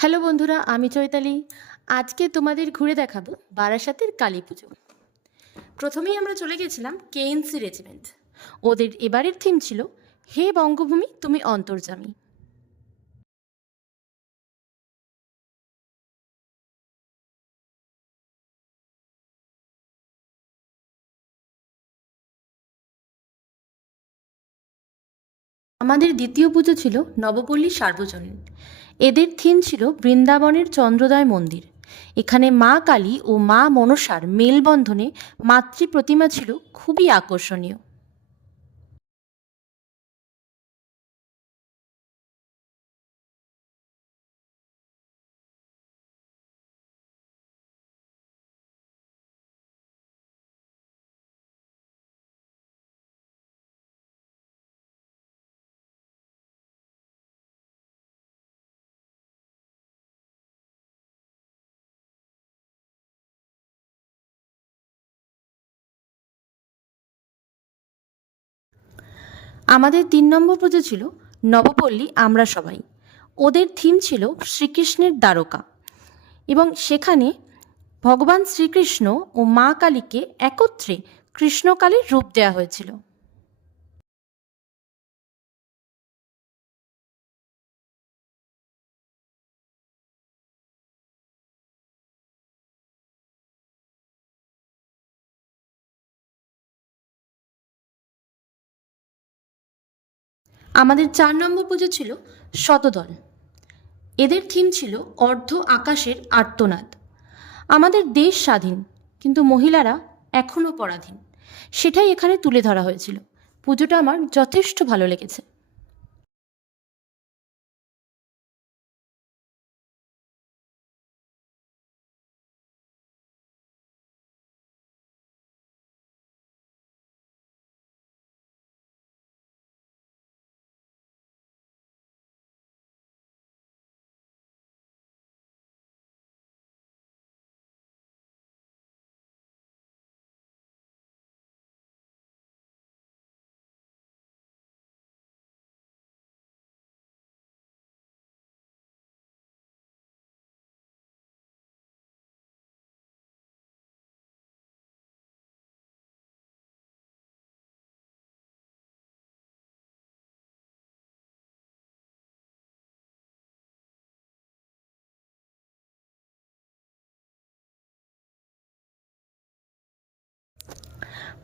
Hello বন্ধুরা, আমি চৈতালি। আজকে তোমাদের ঘুরে দেখাবো বারাসাতের কালী পুজো। প্রথমেই আমরা চলে গেছিলাম কেএনসি রেজিমেন্ট। ওদের এবারের থিম ছিল, হে বঙ্গভূমি, তুমি অন্তর্জামী আমাদের দ্বিতীয় পুজো ছিল নবপল্লী সার্বজনীন। এদের থিম ছিল বৃন্দাবনের চন্দ্রোদয় মন্দির। এখানে মা কালী ও মা মনসার মেলবন্ধনে মাতৃ প্রতিমা ছিল খুবই আকর্ষণীয়। আমাদের তিন নম্বর পুজো ছিল নবপল্লী, আমরা সবাই। ওদের থিম ছিল শ্রীকৃষ্ণের দ্বারকা। এবং সেখানে ভগবান শ্রীকৃষ্ণ ও মা কালীকে একত্রে কৃষ্ণকালীর রূপ দেওয়া হয়েছিল। আমাদের চার নম্বর পুজো ছিল শতদল। এদের থিম ছিল অর্ধ আকাশের আর্তনাদ। আমাদের দেশ স্বাধীন, কিন্তু মহিলারা এখনও পরাধীন। সেটাই এখানে তুলে ধরা হয়েছিল। পুজোটা আমার যথেষ্ট ভালো লেগেছে।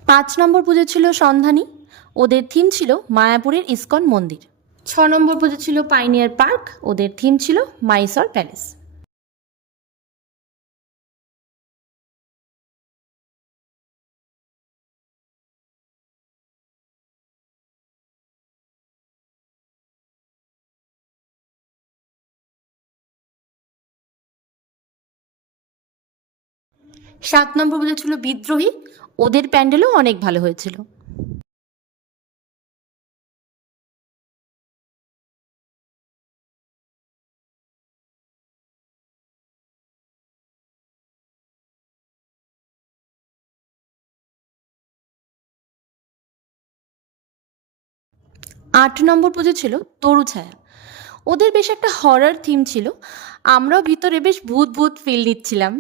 পাঁচ নম্বর পুজো ছিল সন্ধানী। ওদের থিম ছিল মায়াপুরের ইস্কন মন্দির। ছ নম্বর পুজো ছিল পাইনিয়ার পার্ক। ওদের থিম ছিল মাইসর প্যালেস। সাত নম্বর পুজো ছিল বিদ্রোহী। ওদের প্যান্ডেলও অনেক ভালো হয়েছিল। আট নম্বর পুজো ছিল তরু ছায়া। ওদের বেশ একটা হরার থিম ছিল। আমরাও ভিতরে বেশ ভূত ভূত ফিল নিচ্ছিলাম।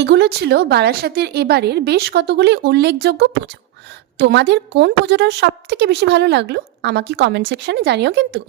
এগুলো ছিল বারাসাতের এবারের বেশ কতগুলি উল্লেখযোগ্য পুজো। তোমাদের কোন পুজোটা সব থেকে বেশি ভালো লাগল? আমাকে কমেন্ট সেকশনে জানিও কিন্তু।